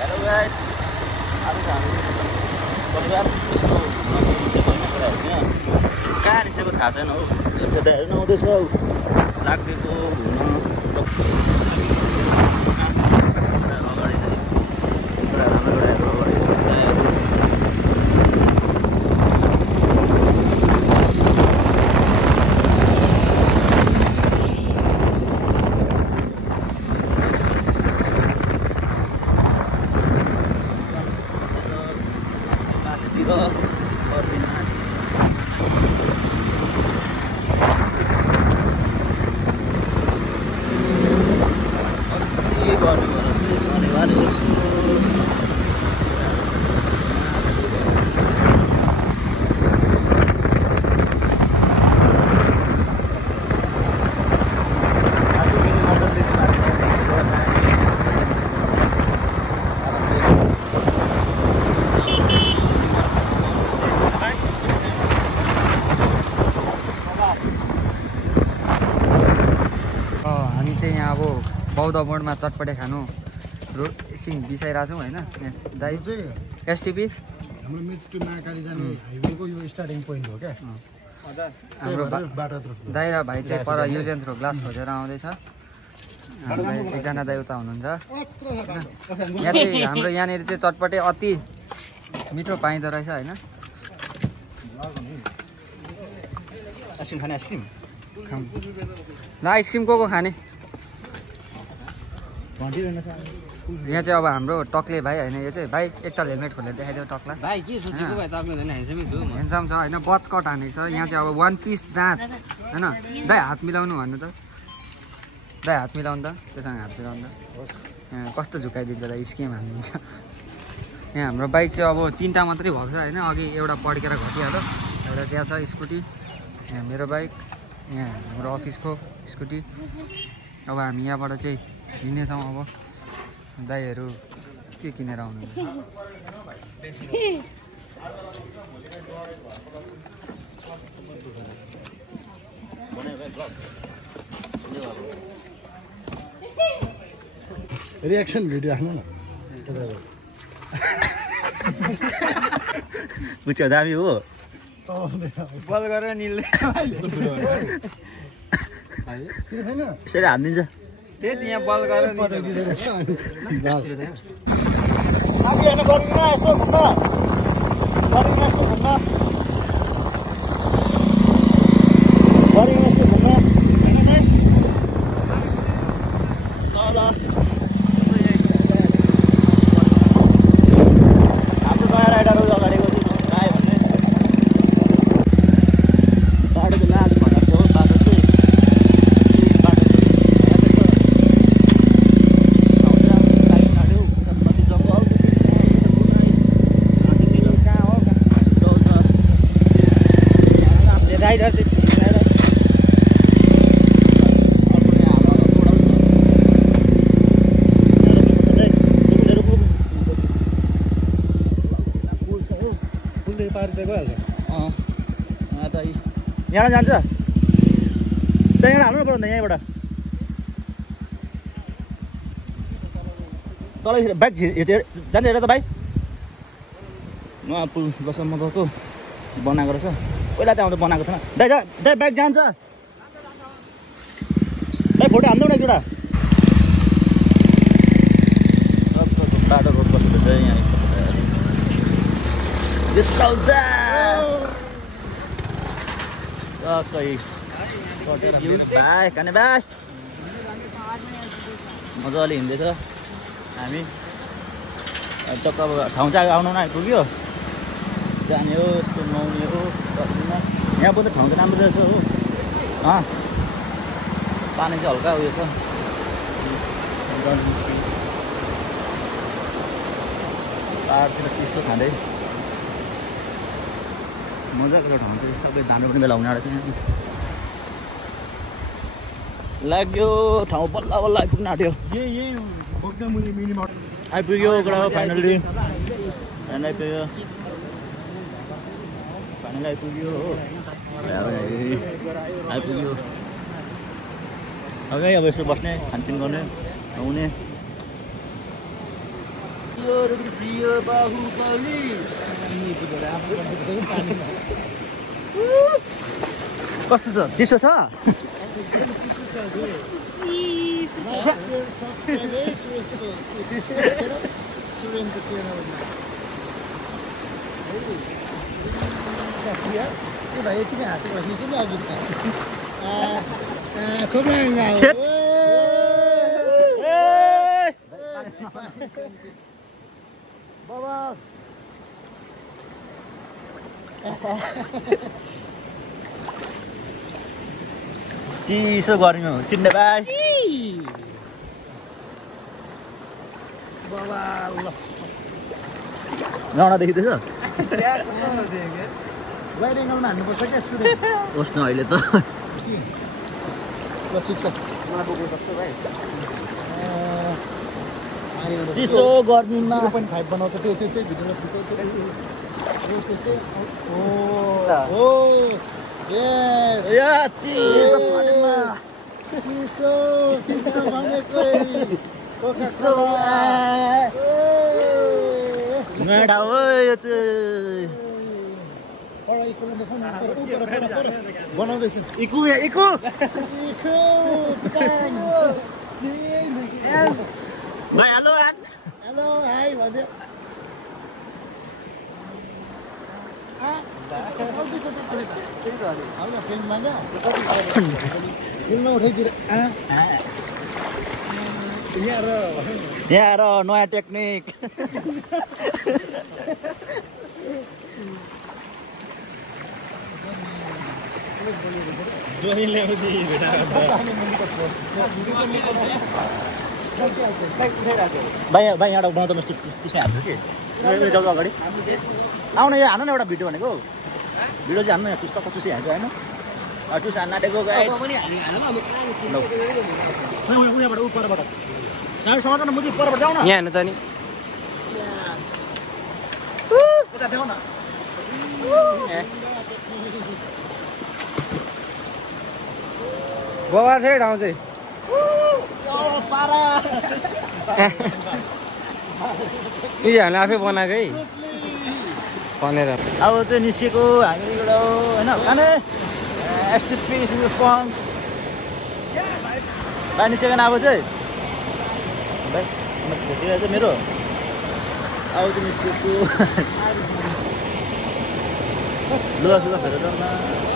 Hello guys, आज हामी शनिबार यसो कहाँ निस्केको थाहा छैन हौ। यता हेर्न आउँदैछ लाग्देको बौद्ध मोडमा चटपटे खानु रोड एकछिन बिसाइरहेको छौँ होइन। दाइ एसटिपी हाम्रो मिट टु महाकाली जाने हाइवेको यो स्टार्टिङ पोइन्ट हो क्या। हाम्रो दाइ र भाइ चाहिँ पर युज एन्ड थ्रो ग्लास खोजेर आउँदैछ। एकजना दाइ उता हुनुहुन्छ। यहाँ चाहिँ हाम्रो यहाँनिर चाहिँ चटपटे अति मिठो पाइँदो रहेछ होइन। आइसक्रिम खाने आइसक्रिम ल आइसक्रिम को खाने यहाँ चाहिँ अब हाम्रो टक्ले भाइ होइन। यो चाहिँ भाइ एकताल हेलमेट खोलेर देखाइदियो टक्ला भाइ के सोचेको भाइ तपाईँ झन् ह्यान्डसमै छु म ह्यान्डसम छ होइन। बच कट हानेको छ यहाँ चाहिँ अब वान पिस दाँत होइन। दाइ हात मिलाउनु भन्नु त दाइ हात मिलाउनु त त्योसँग हात मिलाउनु त यहाँ कस्तो झुकाइदिन्छ दाइ स्केम हान्नुहुन्छ। यहाँ हाम्रो बाइक चाहिँ अब 3टा मात्रै भएको छ होइन। अघि एउटा पड्केर घटिहाल्यो। एउटा त्यहाँ छ स्कुटी। यहाँ मेरो बाइक यहाँ हाम्रो अफिसको स्कुटी। अब हामी यहाँबाट चाहिँ हिँड्नेछौँ। अब दाइहरू के किनेर आउनुहुन्छ। रिएक्सन भिडियो हाल्नु न पुच्यो दामी हो बल गरेर निल्ने यसरी हानिदिन्छ त्यही त यहाँ बल गरेर यसो घुम्न यहाँ जान्छ त्यहाँबाट हाल्नु पर्दैन यहीँबाट तल बाइक जान्छ हेर त भाइ नयाँ पुल बस मजाको बनाएको रहेछ। पहिला त्यहाँ आउँदा बनाएको थिएन। दाइ दाइ बाइक जान्छ दाइ फोटो हान्नु न एकचोटा। बाटो रोड कस्तो रहेछ यहाँ भाइ काने भाइ मजाले हिँड्दैछ हामी। टक्क अब ठाउँ चाहिँ आउनु आइपुग्यो जाने हो यस्तो नुहाउने हो यहाँ पनि ठाउँ चाहिँ राम्रो रहेछ हो। पानी चाहिँ हल्का उयो छ। पाहाडतिर चिसो खाँदै मजाको ठाउँ चाहिँ सबै धाम्रो पनि बेला हुने आँटेछ। लाग्यो ठाउँ बल्ल बल्ल आइपुग्न आँट्यो। आइपुग्यो फाइनल्ली आइपुग्यो हो आइपुग्यो। अगाडि अब यसो बस्ने खानपिन गर्ने आउने प्रिय बाहुबली कस्तो छ चिसो छ भाइ यतिकै हाँसेको राख्नु नि अघि बाबा चिसो गर्मी हो चिन्ने भाइ बाबा ल गाउन देखिँदैछ वाइड एङ्गलमा हान्नुपर्छ क्या स्टुडेन्ट होस् न अहिले त ल ठिक छ चिसो गर्मीमा 0.5 बनाउँछ त्यो भिडियोमा खिच्छ ओ यस या चिसो पानीमा चिसो भनेको मेडा हो यो चाहिँ बनाउँदैछु इकु इकु भाइ हेलो हेलो हाई भन्दै फिल्ममा उठाइदिएर यहाँ र नयाँ टेक्निक भाइ यहाँबाट बनाउँदा पिछे हाल्छु कि जाऊ अगाडि आउन यहाँ हान्नु न एउटा भिडियो भनेको भिडियो चाहिँ हान्नु यहाँ टुस टक्क टुसी हाल्छु होइन टुस हान्न आँटेको उहाँबाट ऊ परबाट समाज न मुजी परबाट जाऊ न यहाँ हेर्नु त नि यता देऊ न बबार छ ठाउँ चाहिँ हामीले आफै बनाएको है भनेर अब चाहिँ निस्केको हामीबाट होइन खाने भाइ निस्केको अब चाहिँ भाइ खोसिरहेको छ मेरो अब चाहिँ निस्केको लुगा सुगा फेर जाउँ न